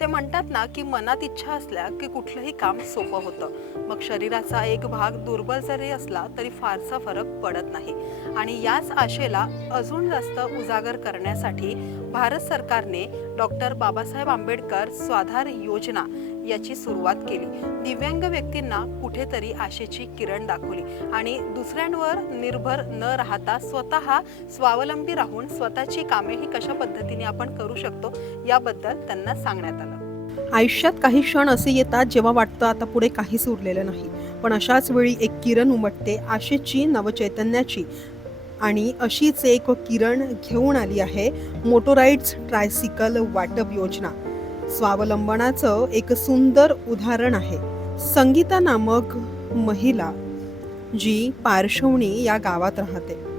ते म्हणतात ना की मनात इच्छा असल्या की कुठलंही काम सोपं होतं. मग शरीराचा एक भाग दुर्बल जरी असला तरी फारसा फरक पडत नाही. आणि याच आशेला अजून जास्त उजागर करण्यासाठी भारत सरकारने डॉक्टर बाबासाहेब आंबेडकर स्वाधार योजना याची सुरुवात केली. दिव्यांग व्यक्तींना कुठेतरी आशेची किरण दाखवली आणि दुसऱ्यांवर निर्भर न राहता स्वतः स्वावलंबी राहून स्वतःची कामे ही कशा पद्धतीने आपण करू शकतो याबद्दल त्यांना सांगण्यात आलं. आयुष्यात काही क्षण असे येतात जेव्हा वाटतं आता पुढे काहीच उरलेलं नाही. पण अशाच वेळी एक किरण उमटते आशेची नवचैतन्याची. आणि अशीच एक किरण घेऊन आली आहे मोटोराइड्स ट्रायसिकल वाटप योजना. स्वावलंबनाचं एक सुंदर उदाहरण आहे. संगीता नामक महिला जी पार्श्वणी या गावात राहते.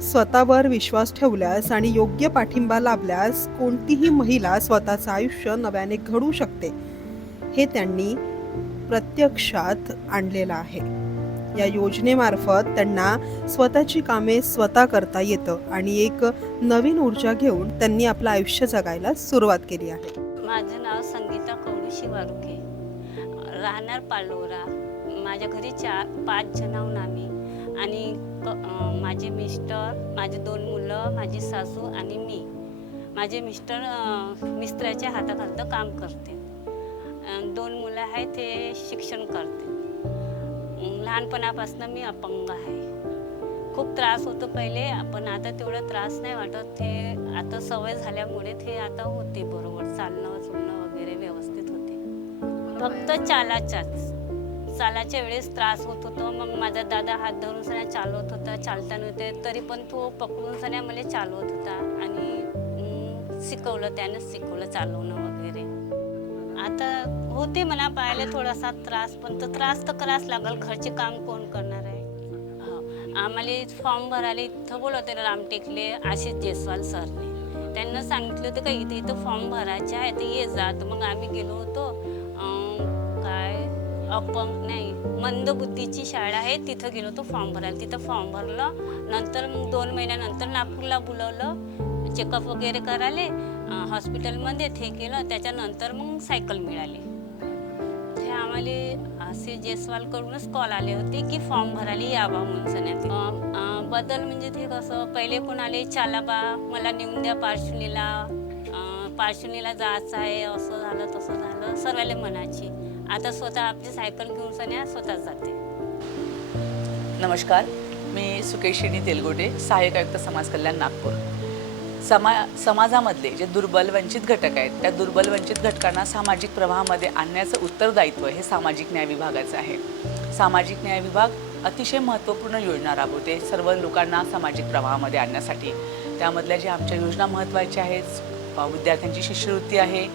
स्वतःवर विश्वास ठेवल्यास आणि योग्य पाठिंबा लाभल्यास कोणतीही महिला स्वतःचं आयुष्य नव्याने घडू शकते हे त्यांनी प्रत्यक्षात आणलेलं आहे. या योजनेमार्फत त्यांना स्वतःची कामे स्वतः करता येतं आणि एक नवीन ऊर्जा घेऊन त्यांनी आपलं आयुष्य जगायला सुरुवात केली आहे. माझं नाव संगीता कवडू वारुके राहणार पालोरा. माझ्या घरी चार पाच जण आहोत आम्ही. आणि क माझे मिस्टर माझे दोन मुलं माझी सासू आणि मी. माझे मिस्टर मिस्त्राच्या हाताखालतं काम करते. दोन मुलं आहेत ते शिक्षण करते लहानपणापासून मी अपंग आहे. खूप त्रास होतो पहिले पण आता तेवढा त्रास नाही वाटत. ते आता सवय झाल्यामुळे ते आता होते बरोबर चालणं चुलणं वगैरे व्यवस्थित होते. फक्त चालाच्याच. चालाच्या वेळेस त्रास होत होतो. मग माझा दादा हात धरून सण्या चालवत होता चालता नव्हते. तरी पण तो पकडून सण्या मला चालवत होता. आणि शिकवलं त्यानं शिकवलं चालवणं वगैरे. आता होते मला पाहायला थोडासा त्रास पण तो त्रास तर करावाच लागल. घरचे काम कोण करणार आहे? हो. आम्हाला फॉर्म भरायला इथं बोलवते रामटेकले आशिष जयस्वाल सरने. त्यांना सांगितलं होतं का इथे इथं फॉर्म भरायचे आहे तर ये जा. तर मग आम्ही गेलो होतो. काय? अपंग नाही मंदबुद्धीची शाळा आहे तिथं गेलो होतो फॉर्म भरायला. तिथं फॉर्म भरलं. नंतर मग दोन महिन्यानंतर नागपूरला बोलवलं. चेकअप वगैरे करायला. हॉस्पिटलमध्ये ते केलं त्याच्यानंतर मग सायकल मिळाली. ते आम्हाला असे जयस्वालकडूनच कॉल आले होते की फॉर्म भरायला यावा म्हणून सण्यात बदल म्हणजे ते कसं पहिले कोण आले चाला बा मला नेऊन द्या पार्श्वनीला. पार्श्वनीला जायचं आहे असं झालं तसं झालं सर्वाला मनाची आता स्वतः आपली सायकल घेऊन सण्या स्वतः जाते. नमस्कार मी सुकेशिनी तेलगोटे सहाय्यक आयुक्त समाज कल्याण नागपूर. समा समाजामधले जे दुर्बल वंचित घटक आहेत त्या दुर्बल वंचित घटकांना सामाजिक प्रवाहामध्ये आणण्याचं उत्तरदायित्व हे सामाजिक न्याय विभागाचं आहे. सामाजिक न्याय विभाग अतिशय महत्त्वपूर्ण योजना राबवते सर्व लोकांना सामाजिक प्रवाहामध्ये आणण्यासाठी. त्यामधल्या ज्या आमच्या योजना महत्त्वाच्या आहेत विद्यार्थ्यांची शिष्यवृत्ती आहे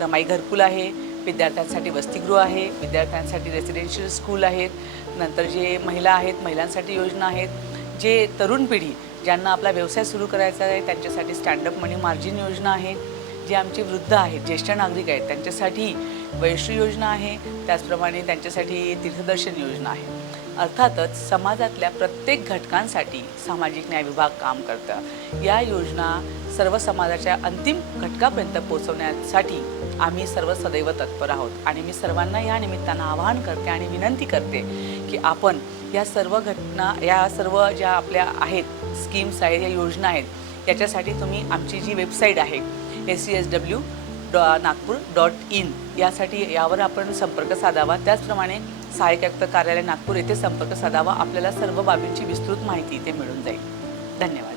रमाई घरकुल आहे विद्यार्थ्यांसाठी वसतिगृह आहे विद्यार्थ्यांसाठी रेसिडेन्शियल स्कूल आहेत नंतर जे महिला आहेत महिलांसाठी योजना आहेत जे तरुण पिढी ज्यांना आपला व्यवसाय सुरू करायचा आहे त्यांच्यासाठी स्टँडअप मनी मार्जिन योजना आहे जे आमचे वृद्ध आहेत ज्येष्ठ नागरिक आहेत त्यांच्यासाठी वैश्य योजना आहे त्याचप्रमाणे त्यांच्यासाठी तीर्थदर्शन योजना आहे. अर्थातच समाजातल्या प्रत्येक घटकांसाठी सामाजिक न्याय विभाग काम करतं. या योजना सर्व समाजाच्या अंतिम घटकापर्यंत पोहोचवण्यासाठी आम्ही सर्व सदैव तत्पर आहोत. आणि मी सर्वांना या निमित्तानं आवाहन करते आणि विनंती करते की आपण या सर्व घटना या सर्व ज्या आपल्या आहेत स्कीम्स आहेत या योजना आहेत याच्यासाठी तुम्ही आमची जी वेबसाईट आहे S C S W D Nagpur dot in यासाठी यावर आपण संपर्क साधावा. त्याचप्रमाणे सहाय्यक आयुक्त कार्यालय नागपूर येथे संपर्क साधावा. आपल्याला सर्व बाबींची विस्तृत माहिती इथे मिळून जाईल. धन्यवाद.